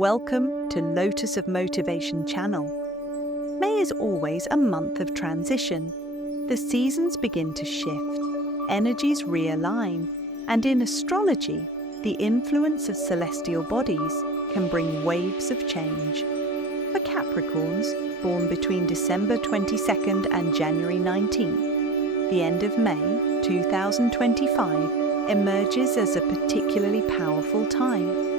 Welcome to Lotus of Motivation channel. May is always a month of transition. The seasons begin to shift, energies realign, and in astrology, the influence of celestial bodies can bring waves of change. For Capricorns, born between December 22nd and January 19th, the end of May 2025 emerges as a particularly powerful time.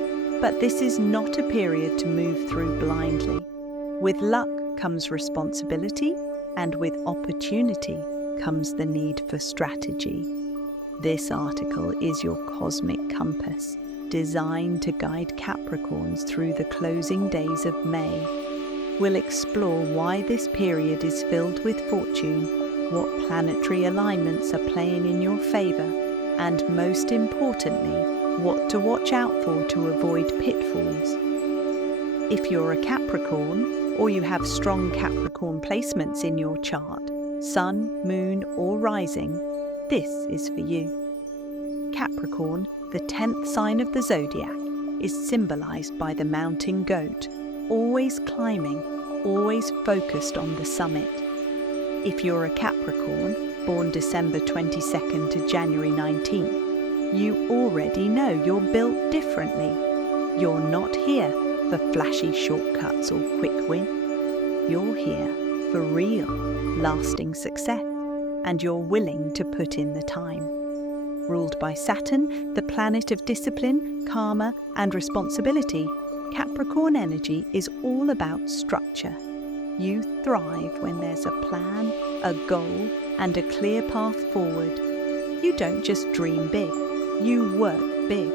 But this is not a period to move through blindly. With luck comes responsibility, and with opportunity comes the need for strategy. This article is your cosmic compass, designed to guide Capricorns through the closing days of May. We'll explore why this period is filled with fortune, what planetary alignments are playing in your favor, and most importantly, what to watch out for to avoid pitfalls. If you're a Capricorn, or you have strong Capricorn placements in your chart, Sun, Moon, or Rising, this is for you. Capricorn, the 10th sign of the Zodiac, is symbolized by the mountain goat, always climbing, always focused on the summit. If you're a Capricorn, born December 22nd to January 19th, you already know you're built differently. You're not here for flashy shortcuts or quick wins. You're here for real, lasting success, and you're willing to put in the time. Ruled by Saturn, the planet of discipline, karma, and responsibility, Capricorn energy is all about structure. You thrive when there's a plan, a goal, and a clear path forward. You don't just dream big, you work big.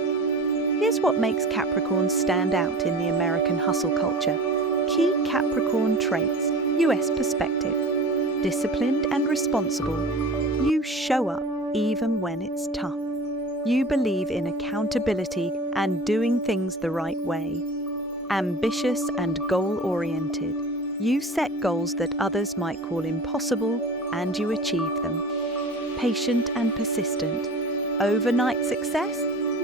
Here's what makes Capricorns stand out in the American hustle culture. Key Capricorn traits, US perspective. Disciplined and responsible. You show up even when it's tough. You believe in accountability and doing things the right way. Ambitious and goal-oriented. You set goals that others might call impossible, and you achieve them. Patient and persistent. Overnight success?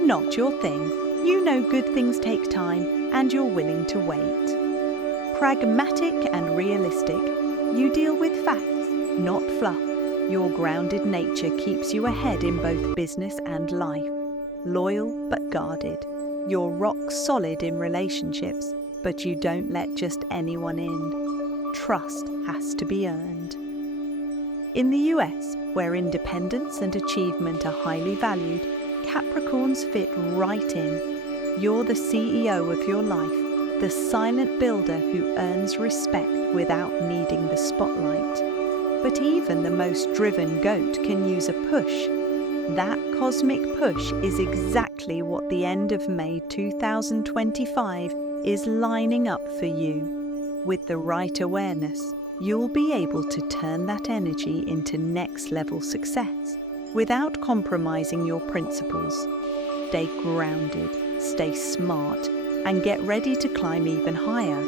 Not your thing. You know good things take time, and you're willing to wait. Pragmatic and realistic. You deal with facts, not fluff. Your grounded nature keeps you ahead in both business and life. Loyal but guarded. You're rock solid in relationships, but you don't let just anyone in. Trust has to be earned. In the US, where independence and achievement are highly valued, Capricorns fit right in. You're the CEO of your life, the silent builder who earns respect without needing the spotlight. But even the most driven goat can use a push. That cosmic push is exactly what the end of May 2025 is lining up for you. With the right awareness, you'll be able to turn that energy into next-level success without compromising your principles. Stay grounded, stay smart, and get ready to climb even higher.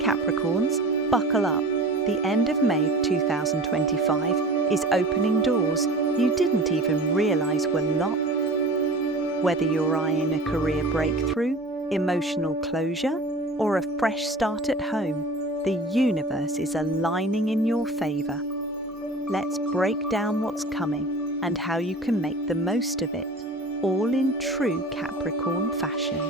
Capricorns, buckle up. The end of May 2025 is opening doors you didn't even realize were locked. Whether you're eyeing a career breakthrough, emotional closure, or a fresh start at home, the universe is aligning in your favor. Let's break down what's coming and how you can make the most of it, all in true Capricorn fashion.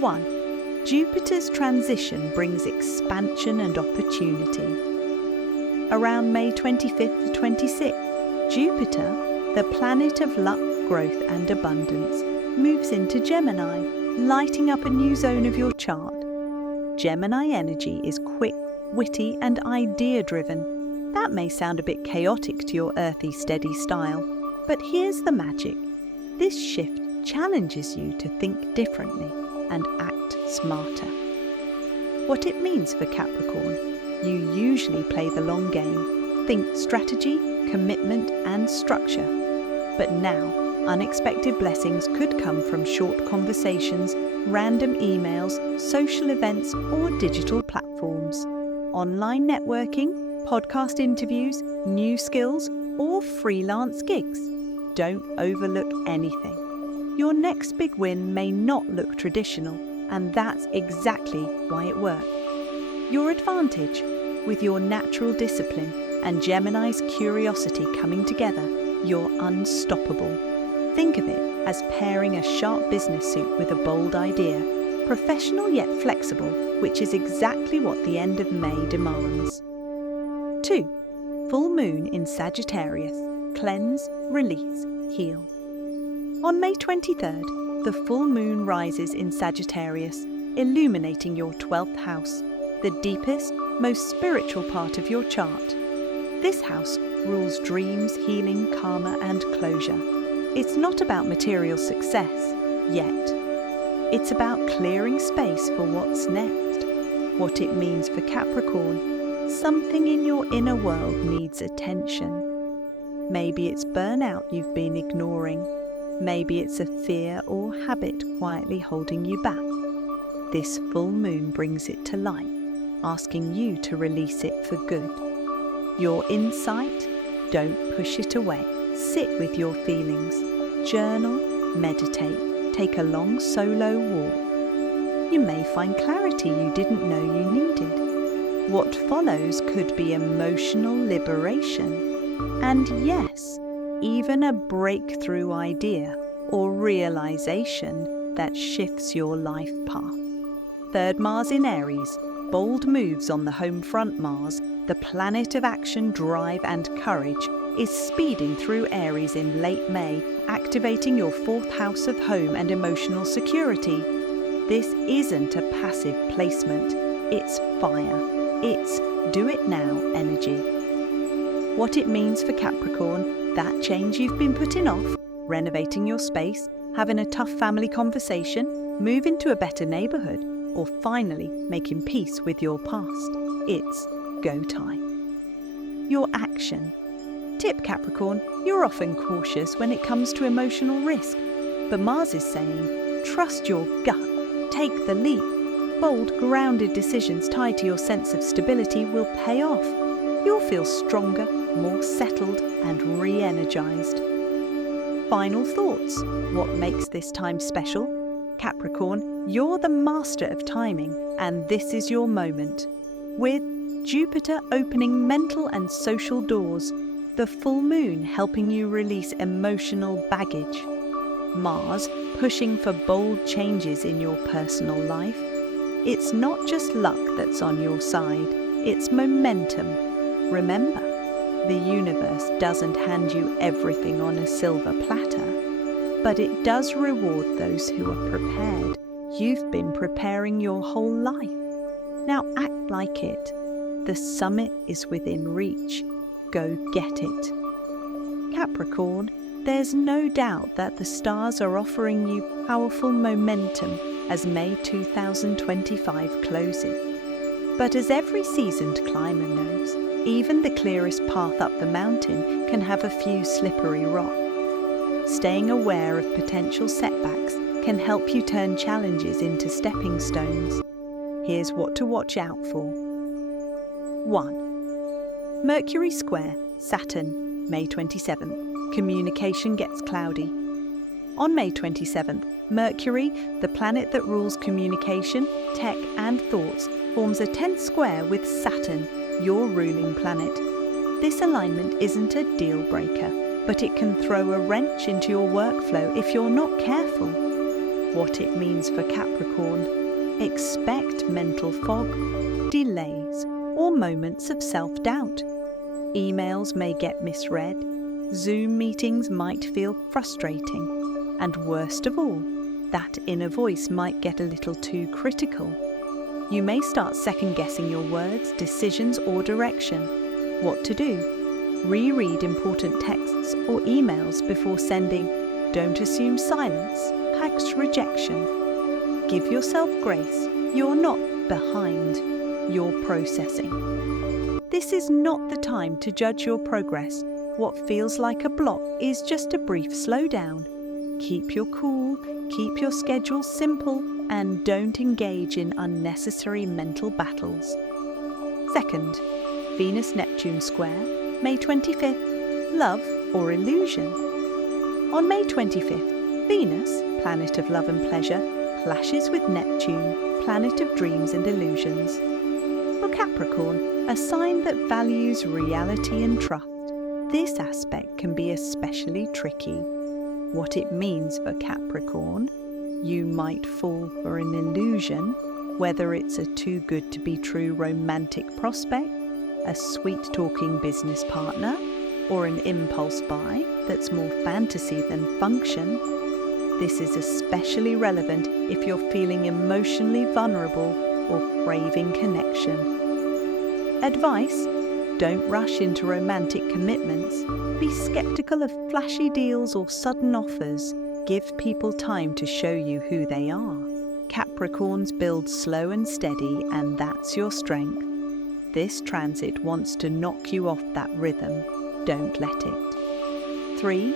1. Jupiter's transition brings expansion and opportunity. Around May 25th to 26th, Jupiter, the planet of luck, growth, and abundance, moves into Gemini, lighting up a new zone of your chart. Gemini energy is quick, witty, and idea-driven. That may sound a bit chaotic to your earthy, steady style, but here's the magic. This shift challenges you to think differently and act smarter. What it means for Capricorn: you usually play the long game, think strategy, commitment, and structure. But now, unexpected blessings could come from short conversations, random emails, social events, or digital platforms. Online networking, podcast interviews, new skills, or freelance gigs. Don't overlook anything. Your next big win may not look traditional, and that's exactly why it worked. Your advantage, with your natural discipline and Gemini's curiosity coming together, you're unstoppable. Think of it as pairing a sharp business suit with a bold idea, professional yet flexible, which is exactly what the end of May demands. 2. Full moon in Sagittarius. Cleanse, release, heal. On May 23rd, the full moon rises in Sagittarius, illuminating your 12th house, the deepest, most spiritual part of your chart. This house rules dreams, healing, karma, and closure. It's not about material success, yet. It's about clearing space for what's next. What it means for Capricorn, something in your inner world needs attention. Maybe it's burnout you've been ignoring. Maybe it's a fear or habit quietly holding you back. This full moon brings it to light, asking you to release it for good. Your insight, don't push it away. Sit with your feelings. Journal, meditate, take a long solo walk. You may find clarity you didn't know you needed. What follows could be emotional liberation. And yes, even a breakthrough idea or realization that shifts your life path. 3rd Mars in Aries, bold moves on the home front. Mars, the planet of action, drive and courage, is speeding through Aries in late May, activating your 4th house of home and emotional security. This isn't a passive placement, it's fire. It's do it now energy. What it means for Capricorn, that change you've been putting off, renovating your space, having a tough family conversation, moving to a better neighborhood, or finally making peace with your past. It's go time. Your action. Tip Capricorn, you're often cautious when it comes to emotional risk, but Mars is saying, trust your gut, take the leap. Bold, grounded decisions tied to your sense of stability will pay off. You'll feel stronger, more settled, and re-energized. Final thoughts. What makes this time special? Capricorn, you're the master of timing, and this is your moment. With Jupiter opening mental and social doors, the full moon helping you release emotional baggage, Mars pushing for bold changes in your personal life. It's not just luck that's on your side, it's momentum. Remember, the universe doesn't hand you everything on a silver platter, but it does reward those who are prepared. You've been preparing your whole life. Now act like it. The summit is within reach. Go get it. Capricorn, there's no doubt that the stars are offering you powerful momentum as May 2025 closes. But as every seasoned climber knows, even the clearest path up the mountain can have a few slippery rocks. Staying aware of potential setbacks can help you turn challenges into stepping stones. Here's what to watch out for. 1. Mercury square Saturn, May 27th. Communication gets cloudy. On May 27th, Mercury, the planet that rules communication, tech and thoughts, forms a tense square with Saturn, your ruling planet. This alignment isn't a deal breaker, but it can throw a wrench into your workflow if you're not careful. What it means for Capricorn: expect mental fog, delays, or moments of self-doubt. Emails may get misread, Zoom meetings might feel frustrating, and worst of all, that inner voice might get a little too critical. You may start second-guessing your words, decisions, or direction. What to do? Reread important texts or emails before sending. Don't assume silence, packed rejection. Give yourself grace. You're not behind. You're processing. This is not the time to judge your progress. What feels like a block is just a brief slowdown. Keep your cool, keep your schedule simple, and don't engage in unnecessary mental battles. 2nd, Venus-Neptune square, May 25th. Love or illusion? On May 25th, Venus, planet of love and pleasure, clashes with Neptune, planet of dreams and illusions. For Capricorn, a sign that values reality and trust, this aspect can be especially tricky. What it means for Capricorn: you might fall for an illusion, whether it's a too-good-to-be-true romantic prospect, a sweet-talking business partner, or an impulse buy that's more fantasy than function. This is especially relevant if you're feeling emotionally vulnerable or craving connection. Advice: don't rush into romantic commitments. Be skeptical of flashy deals or sudden offers. Give people time to show you who they are. Capricorns build slow and steady, and that's your strength. This transit wants to knock you off that rhythm. Don't let it. 3.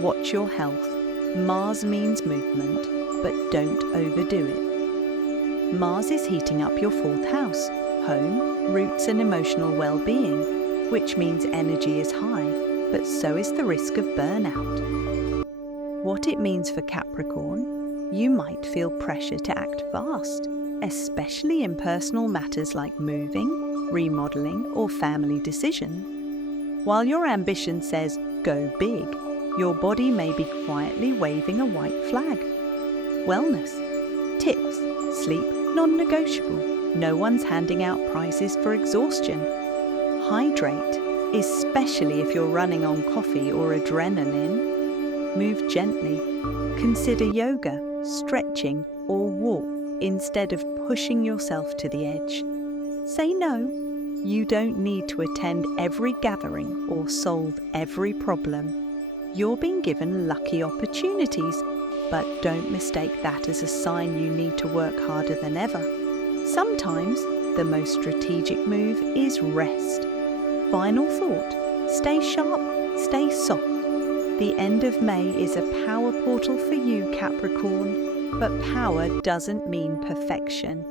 Watch your health. Mars means movement, but don't overdo it. Mars is heating up your 4th house, home, roots and emotional well-being, which means energy is high, but so is the risk of burnout. What it means for Capricorn: you might feel pressure to act fast, especially in personal matters like moving, remodeling, or family decision. While your ambition says go big, your body may be quietly waving a white flag. Wellness. Tips: sleep non-negotiable. No one's handing out prizes for exhaustion. Hydrate, especially if you're running on coffee or adrenaline. Move gently. Consider yoga, stretching, or walk instead of pushing yourself to the edge. Say no. You don't need to attend every gathering or solve every problem. You're being given lucky opportunities, but don't mistake that as a sign you need to work harder than ever. Sometimes the most strategic move is rest. Final thought: stay sharp, stay soft. The end of May is a power portal for you, Capricorn, but power doesn't mean perfection.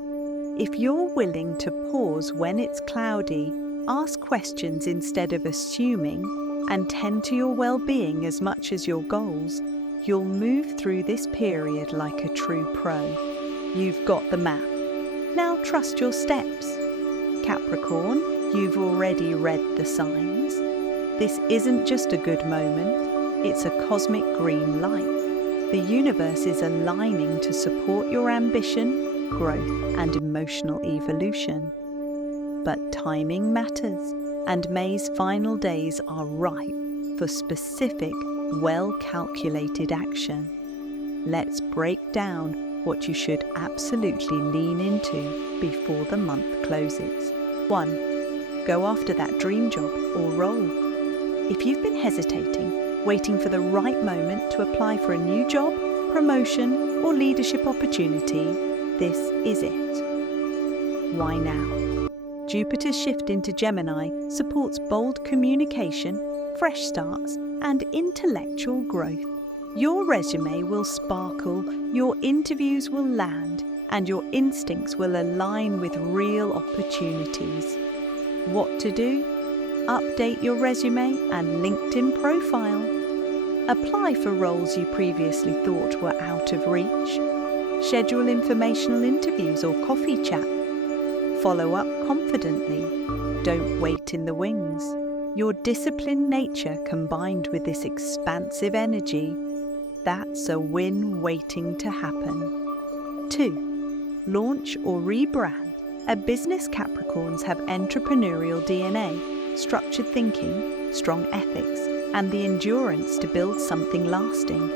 If you're willing to pause when it's cloudy, ask questions instead of assuming, and tend to your well-being as much as your goals, you'll move through this period like a true pro. You've got the map. Now trust your steps. Capricorn, you've already read the signs. This isn't just a good moment, it's a cosmic green light. The universe is aligning to support your ambition, growth, and emotional evolution. But timing matters, and May's final days are ripe for specific, well-calculated action. Let's break down what you should absolutely lean into before the month closes. 1. Go after that dream job or role. If you've been hesitating, waiting for the right moment to apply for a new job, promotion, or leadership opportunity, this is it. Why now? Jupiter's shift into Gemini supports bold communication, fresh starts, and intellectual growth. Your resume will sparkle, your interviews will land, and your instincts will align with real opportunities. What to do? Update your resume and LinkedIn profile. Apply for roles you previously thought were out of reach. Schedule informational interviews or coffee chat. Follow up confidently. Don't wait in the wings. Your disciplined nature combined with this expansive energy, that's a win waiting to happen. 2. Launch or rebrand. At business, Capricorns have entrepreneurial DNA, structured thinking, strong ethics, and the endurance to build something lasting.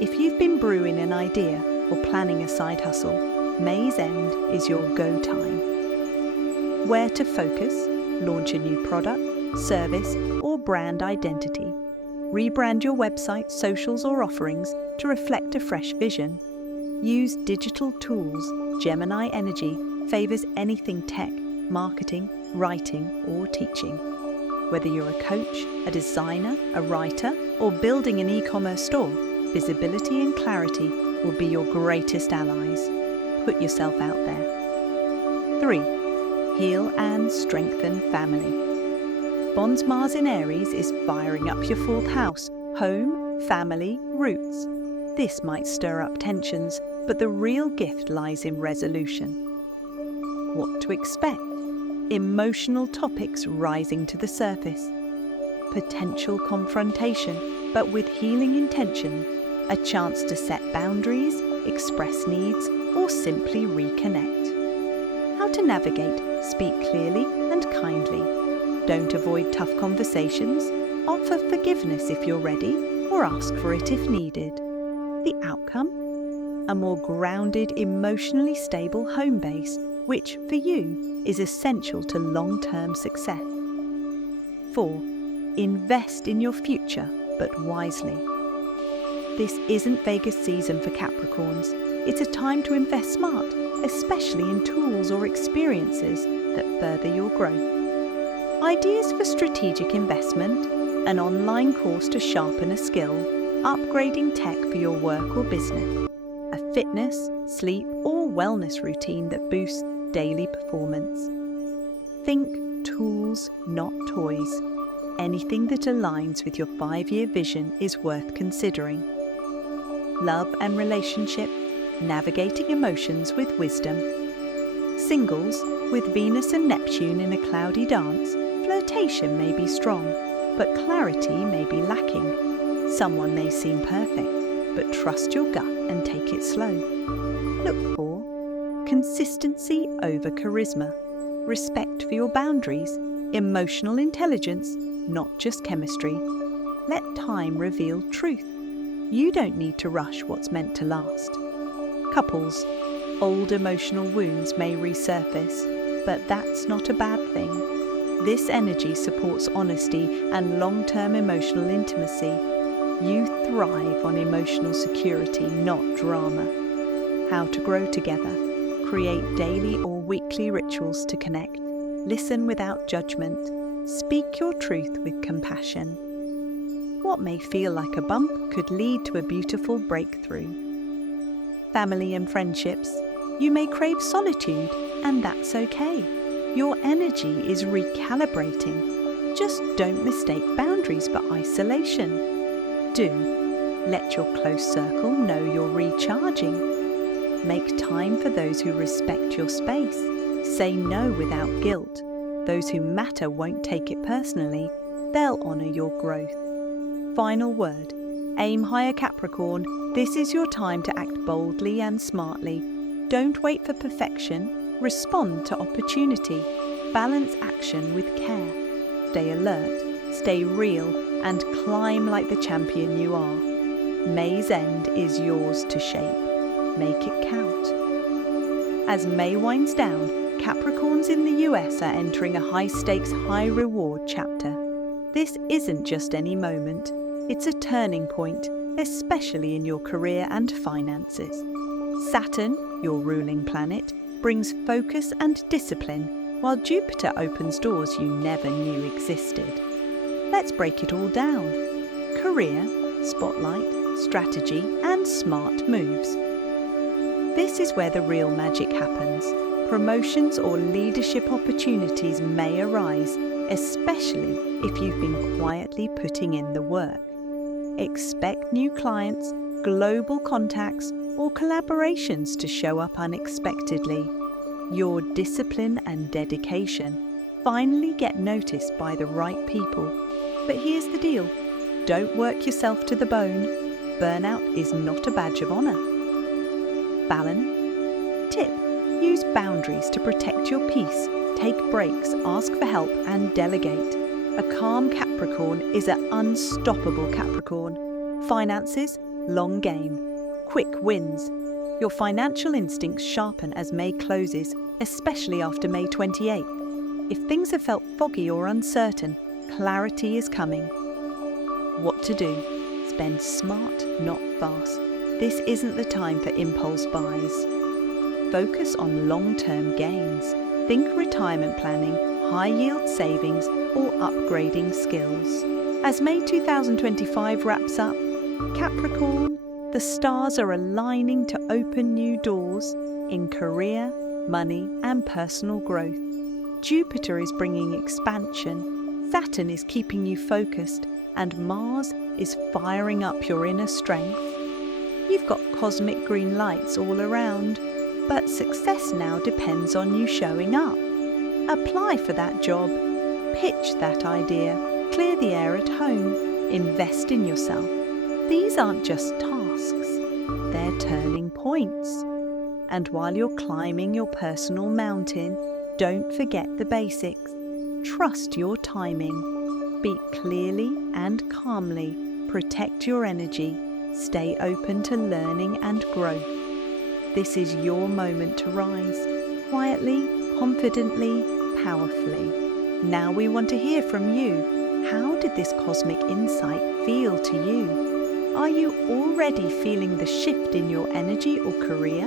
If you've been brewing an idea or planning a side hustle, May's end is your go time. Where to focus? Launch a new product, service, or brand identity. Rebrand your website, socials, or offerings to reflect a fresh vision. Use digital tools. Gemini energy favors anything tech, marketing, writing, or teaching. Whether you're a coach, a designer, a writer, or building an e-commerce store, visibility and clarity will be your greatest allies. Put yourself out there. 3. Heal and strengthen family. Bond's Mars in Aries is firing up your 4th house, home, family, roots. This might stir up tensions, but the real gift lies in resolution. What to expect? Emotional topics rising to the surface. Potential confrontation, but with healing intention. A chance to set boundaries, express needs, or simply reconnect. How to navigate: speak clearly and kindly. Don't avoid tough conversations. Offer forgiveness if you're ready, or ask for it if needed. The outcome? A more grounded, emotionally stable home base, which, for you, is essential to long-term success. 4. Invest in your future, but wisely. This isn't Vegas season for Capricorns. It's a time to invest smart, especially in tools or experiences that further your growth. Ideas for strategic investment: an online course to sharpen a skill, upgrading tech for your work or business, a fitness, sleep, or wellness routine that boosts daily performance. Think tools, not toys. Anything that aligns with your 5-year vision is worth considering. Love and relationship: navigating emotions with wisdom. Singles: with Venus and Neptune in a cloudy dance, flirtation may be strong, but clarity may be lacking. Someone may seem perfect, but trust your gut and take it slow. Look for consistency over charisma, respect for your boundaries, emotional intelligence, not just chemistry. Let time reveal truth. You don't need to rush what's meant to last. Couples: old emotional wounds may resurface, but that's not a bad thing. This energy supports honesty and long-term emotional intimacy. You thrive on emotional security, not drama. How to grow together: create daily or weekly rituals to connect. Listen without judgment. Speak your truth with compassion. What may feel like a bump could lead to a beautiful breakthrough. Family and friendships: you may crave solitude, and that's okay. Your energy is recalibrating. Just don't mistake boundaries for isolation. Do let your close circle know you're recharging. Make time for those who respect your space. Say no without guilt. Those who matter won't take it personally. They'll honor your growth. Final word: aim higher, Capricorn. This is your time to act boldly and smartly. Don't wait for perfection. Respond to opportunity. Balance action with care. Stay alert, stay real, and climb like the champion you are. May's end is yours to shape. Make it count. As May winds down, Capricorns in the US are entering a high-stakes, high-reward chapter. This isn't just any moment. It's a turning point, especially in your career and finances. Saturn, your ruling planet, brings focus and discipline, while Jupiter opens doors you never knew existed. Let's break it all down. Career, spotlight, strategy, and smart moves. This is where the real magic happens. Promotions or leadership opportunities may arise, especially if you've been quietly putting in the work. Expect new clients, global contacts, or collaborations to show up unexpectedly. Your discipline and dedication finally get noticed by the right people. But here's the deal: don't work yourself to the bone. Burnout is not a badge of honor. Balance. Tip: use boundaries to protect your peace. Take breaks, ask for help, and delegate. A calm Capricorn is an unstoppable Capricorn. Finances: long game. Quick wins. Your financial instincts sharpen as May closes, especially after May 28th. If things have felt foggy or uncertain, clarity is coming. What to do? Spend smart, not fast. This isn't the time for impulse buys. Focus on long-term gains. Think retirement planning, high-yield savings, or upgrading skills. As May 2025 wraps up, Capricorn, the stars are aligning to open new doors in career, money, and personal growth. Jupiter is bringing expansion, Saturn is keeping you focused, and Mars is firing up your inner strength. You've got cosmic green lights all around, but success now depends on you showing up. Apply for that job, pitch that idea, clear the air at home, invest in yourself. These aren't just tasks, they're turning points. And while you're climbing your personal mountain, don't forget the basics. Trust your timing. Speak clearly and calmly. Protect your energy. Stay open to learning and growth. This is your moment to rise, quietly, confidently, powerfully. Now we want to hear from you. How did this cosmic insight feel to you? Are you already feeling the shift in your energy or career?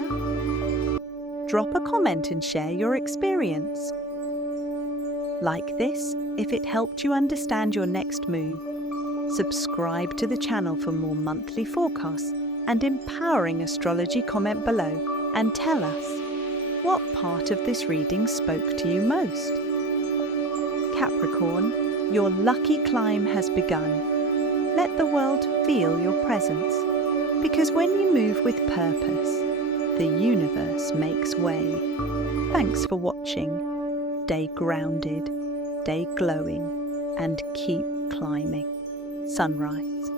Drop a comment and share your experience. Like this if it helped you understand your next move. Subscribe to the channel for more monthly forecasts and empowering astrology. Comment below and tell us, what part of this reading spoke to you most? Capricorn, your lucky climb has begun. Let the world feel your presence, because when you move with purpose, the universe makes way. Thanks for watching. Stay grounded, stay glowing, and keep climbing. Sunrise.